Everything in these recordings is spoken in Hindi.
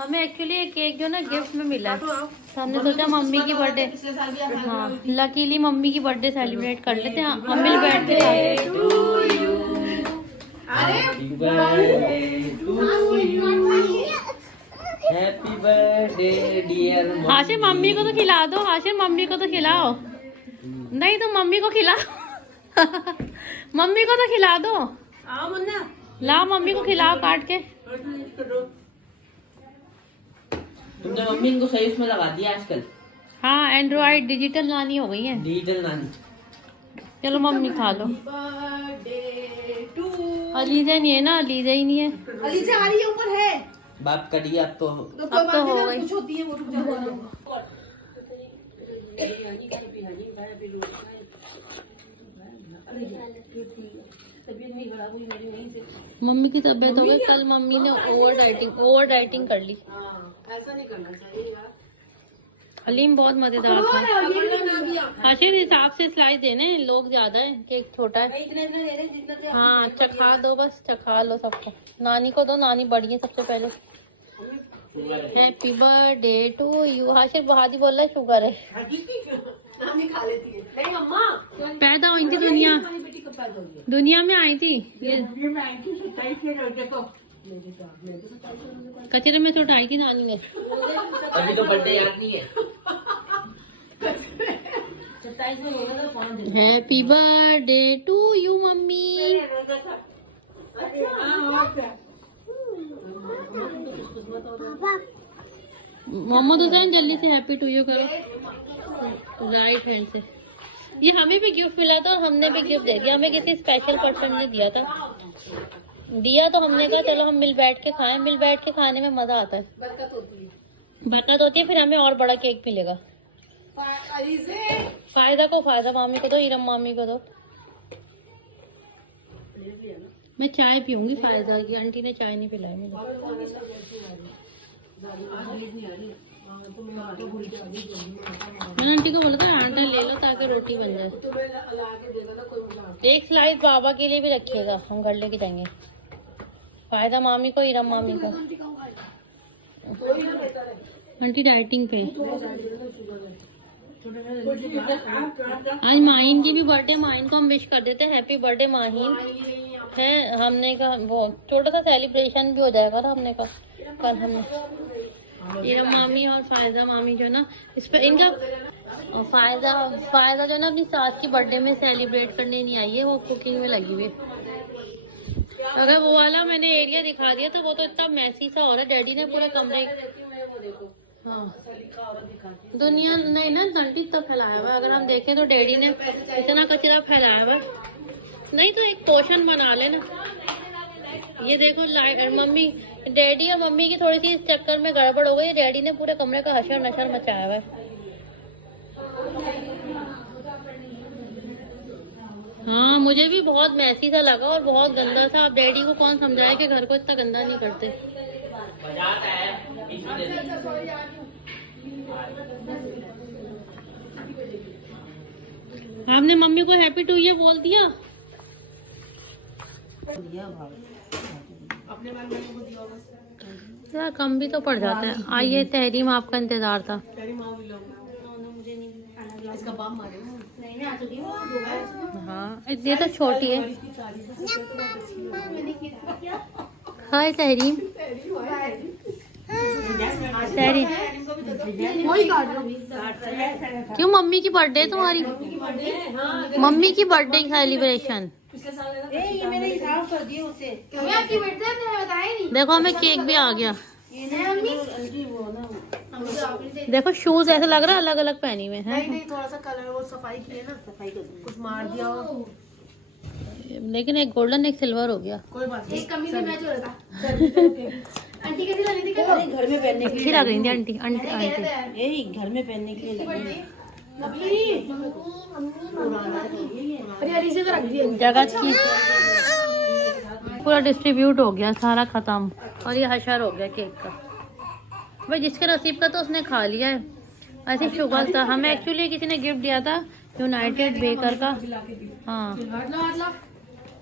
हमें एक्चुअली एक केक जो ना गिफ्ट में मिला है, तो हमने सोचा मम्मी की बर्थडे, हाँ लकीली मम्मी की बर्थडे सेलिब्रेट कर लेते हैं, हम मिल बैठ के happy birthday dear. Hashir mummy को तो खिला दो, हाशिर मम्मी को तो खिलाओ, नहीं तो मम्मी को खिलाओ मम्मी को तो खिला दो, लाओ मम्मी को खिलाओ काट के। तुमने मम्मी को सही उसमें लगा दिया आजकल। हाँ एंड्रॉइड डिजिटल नानी हो गई है। डिजिटल नानी। चलो मम्मी खा लो। अलीजा नहीं है ना, अलीजा ही नहीं है। अलीजा आ रही है ऊपर है। बात करिए अब तो अब तो हो गई। कुछ होती है वो रुक जाओ। मम्मी की तबीयत हो गई, कल मम्मी ने ओवर डाइटिंग कर ली। ऐसा नहीं करना चाहिए यार। हलीम बहुत मजेदार था। आशीष हिसाब से स्लाइस देने, लोग ज्यादा है, केक छोटा है। हाँ चखा दो, बस चखा लो सबको। नानी को दो, नानी बड़ी है सबसे पहले। Happy birthday to you. Hashir बहादी बोल रहा है शुगर है। नानी खा लेती है। नहीं अम्मा पैदा हुई थी दुनिया में आई थी ये कचरे में तो उठाई थी नानी ने। अभी तो बर्थडे याद नहीं है। Happy birthday to you mummy. Mohammad Hussain जल्दी से हैप्पी टू यू करो राइट हैंड से। ये हमें भी गिफ्ट मिला था और हमने भी गिफ्ट दे दिया। हमें किसी स्पेशल पर्सन ने दिया था, तो हमने कहा चलो हम मिल बैठ के खाएं। मिल बैठ के खाने में मजा आता है, बरकत होती है, फिर हमें और बड़ा केक मिलेगा। फायदा को फायदा, मामी को दो, इरम मामी को दो। मैं चाय पीऊंगी फायदा की, आंटी ने चाय नहीं पिलाई मुझे। मैंने आंटी को बोला था आटा ले लो ताकि रोटी बन जाए। एक स्लाइस बाबा के लिए भी रखिएगा, हम घर लेके जाएंगे। फायदा मामी को, इरम मामी को। आंटी डाइटिंग पे। आज माहिन की भी बर्थडे, माहिन को हम विश कर देते हैं हैप्पी बर्थडे माहिन है। हमने कहा वो छोटा सा सेलिब्रेशन भी हो जाएगा ना, हमने कहा कल हमने इरम मामी और फायदा मामी जो ना इस पर इनका फायदा जो ना अपनी सास की बर्थडे में सेलिब्रेट करने नहीं आई है, वो कुकिंग में लगी हुई है। अगर वो वाला मैंने एरिया दिखा दिया तो वो तो इतना मैसी सा हो रहा है। डैडी ने पूरे कमरे, हाँ दुनिया नहीं ना डंटी तो फैलाया हुआ। अगर हम देखें तो डैडी ने इतना कचरा फैलाया हुआ। नहीं तो एक पोर्शन बना लेना। ये देखो लाइट, मम्मी डैडी और मम्मी की थोड़ी सी इस चक्कर में गड़बड़ हो गई। डैडी ने पूरे कमरे का हशर नशर मचाया हुआ है। हाँ मुझे भी बहुत मैसी सा लगा और बहुत गंदा सा। अब डैडी को कौन समझाए कि घर को इतना गंदा नहीं करते। आपने मम्मी को हैप्पी टू ये बोल दिया? यार कम भी तो पड़ जाता है। आइए तहरीम, आपका इंतजार था। हाँ ये तो छोटी है। हाय तहरीम। तहरीम क्यों? मम्मी की बर्थडे तुम्हारी, मम्मी की बर्थडे सेलिब्रेशन। देखो हमें केक भी आ गया। देखो शूज ऐसा लग रहा है अलग अलग पहनी हुए हैं। नहीं थोड़ा सा कलर वो सफाई की है ना, सफाई कर कुछ मार दिया हो। लेकिन एक गोल्डन एक सिल्वर हो गया। कोई बात नहीं, एक कमी से मैच हो रहा था। आंटी कैसी लग रही थी? घर में पहनने के लिए अच्छी लग रही थी आंटी। आंटी यही घर में पहनने के लिए जगह की पूरा डिस्ट्रीब्यूट हो गया, सारा खत्म। और ये हशर हो गया केक का। भाई जिसके नसीब का तो उसने खा लिया है। ऐसे शुगर था। हमें एक्चुअली किसी ने गिफ्ट दिया था यूनाइटेड बेकर का। हाँ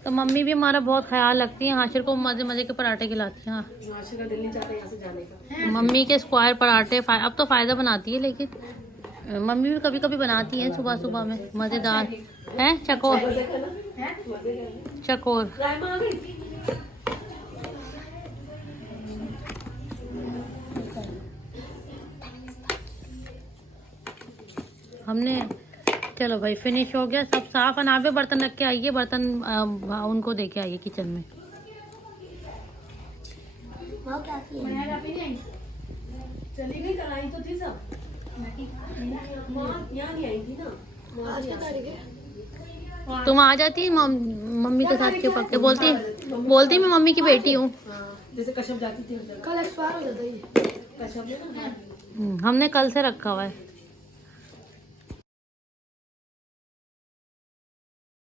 तो मम्मी भी हमारा बहुत ख्याल रखती है, हाशिर को मजे मजे के पराठे खिलाती हैं। हाँ। आशिका दिल नहीं चाहता यहाँ से जाने का। मम्मी के स्क्वायर पराठे अब तो फायदा बनाती है, लेकिन मम्मी भी कभी कभी बनाती है सुबह सुबह में, मजेदार है। चकोर चकोर हमने, चलो भाई फिनिश हो गया सब साफ। अनार पे बर्तन रख के आइए, बर्तन उनको दे के आइए किचन में। चली गई, कढ़ाई तो थी सब, यहाँ नहीं आई थी ना। आज क्या तारीख है? तुम आ जाती मम्मी के साथ क्यों पक्के बोलती मैं मम्मी की बेटी हूँ। जैसे कश्यप जाती थी कल एक्सपायर हो जाता है कश्यप ने ना। हमने कल से रखा हुआ है।